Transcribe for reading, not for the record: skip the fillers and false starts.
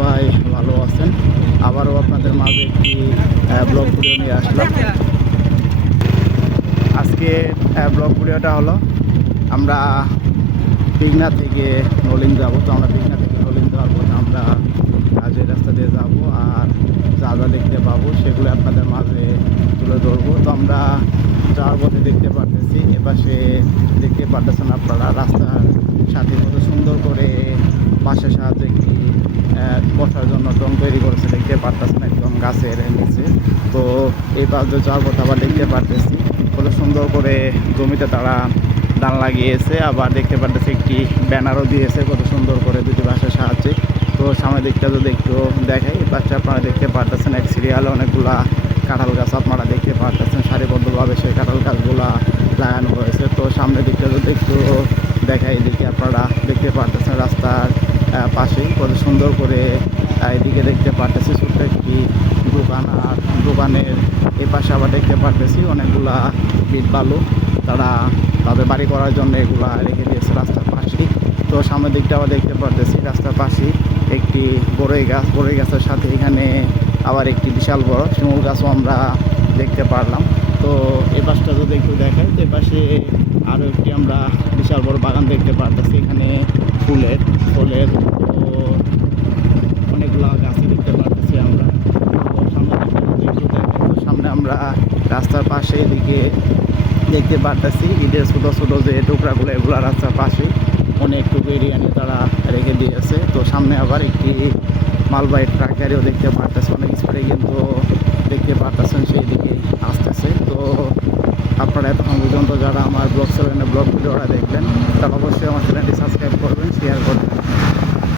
সবাই ভালো আছেন। আবারও আপনাদের মাঝে একটি ব্লগ ভিডিও নিয়ে আসলাম। আজকে ব্লগ ভিডিওটা হলো আমরা পিগনা থেকে নলিন যাব। তো আমরা পিগনা থেকে নলিন যাবো, আমরা কাজের রাস্তা দিয়ে যাব আর যা যা দেখতে পাবো সেগুলো আপনাদের মাঝে তুলে ধরবো। তো আমরা যাওয়ার পথে দেখতে পারতেছি, এপাশে দেখতে পারতেছেন আপনারা রাস্তার সাথে কত সুন্দর করে বাঁশের সাহায্যে একটি বসার জন্য টং তৈরি করেছে, দেখতে পারতেছেন একদম গাছের নিচে। তো এই পাশ দিয়ে যাওয়ার পথে আবার দেখতে পারতেছি কত সুন্দর করে জমিতে তারা ধান লাগিয়েছে, আবার দেখতে পারতেছি একটি ব্যানারও দিয়েছে কত সুন্দর করে দুটি বাঁশের সাহায্যে। তো সামনের দিকটা যদি একটু দেখাই, পাশে আপনারা দেখতে পারতেছেন এক সিরিয়ালে অনেকগুলা কাঁঠাল গাছ আপনারা দেখতে পারতেছেন, সারিবদ্ধভাবে সেই কাঁঠাল গাছগুলা লাগানো হয়েছে। তো সামনের দিকটা যদি একটু দেখাই, এদিকে আপনারা দেখতে পারতেছেন রাস্তার পাশেই কত সুন্দর করে এদিকে দেখতে পারতেছি ছোট্ট একটি দোকান, আর দোকানের এই পাশে আবার দেখতে পারতেছি অনেকগুলা ইট বালু তারা তাদের বাড়ি করার জন্য এগুলা রেখে দিয়েছে রাস্তার পাশেই। তো সামনের দিকটা আবার দেখতে পারতেছি রাস্তার পাশেই একটি বড়ই গাছ, বড়ই গাছের সাথে এখানে আবার একটি বিশাল বড় শিমুল গাছও আমরা দেখতে পারলাম। তো এই পাশটা যদি একটু দেখাই, তো পাশে আরও একটি আমরা বিশাল বড় বাগান দেখতে পারতেছি, এখানে ফুলের ফলের তো অনেকগুলো গাছই দেখতে পারতেছি আমরা। তো সামনে দিকটা যদি একটু দেখাই, তো সামনে আমরা রাস্তার পাশে এদিকে দেখতে পারতেছি ঈদের ছোটো ছোটো যে টুকরাগুলো, এগুলো রাস্তার পাশে অনেকটুকু এরিয়া নিয়ে তারা রেখে দিয়েছে। তো সামনে আবার একটি মালবাহী ট্রাক গাড়িও দেখতে পারতেছে, অনেক স্পিডে কিন্তু দেখতে পারতেছেন সেই দিকে আসতেছে। তো আপনারা এতক্ষণ পর্যন্ত যারা আমার ব্লগ চ্যানেলে ব্লগ ভিডিওটা দেখলেন, তারা অবশ্যই আমার চ্যানেলটি সাবস্ক্রাইব করবেন, শেয়ার করবেন।